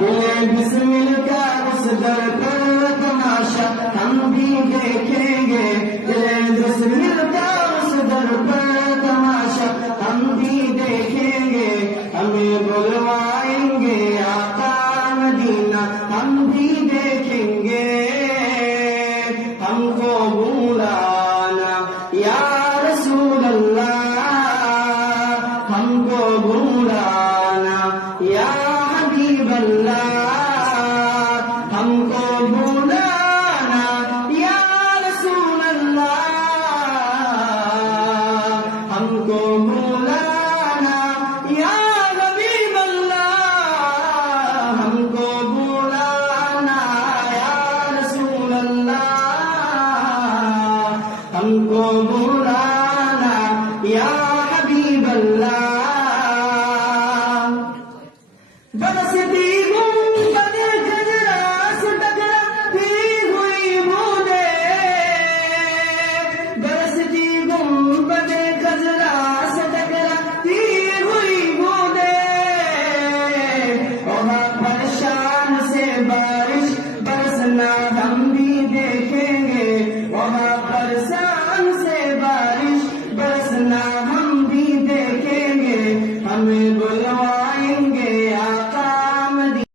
بسمل کا اس در پر تماشا ہم بھی دیکھیں گے، بسمل کا اس در پر تماشا ہم بھی دیکھیں گے، ہمیں بلوائیں گے آقا مدینہ ہم بھی دیکھیں گے، ہم کو بلانا یا رسول اللہ، ہم کو بلانا یا حبیب اللہ، ہم کو بلانا یا رسول اللہ، ہم کو بلانا یا حبیب اللہ، ہم کو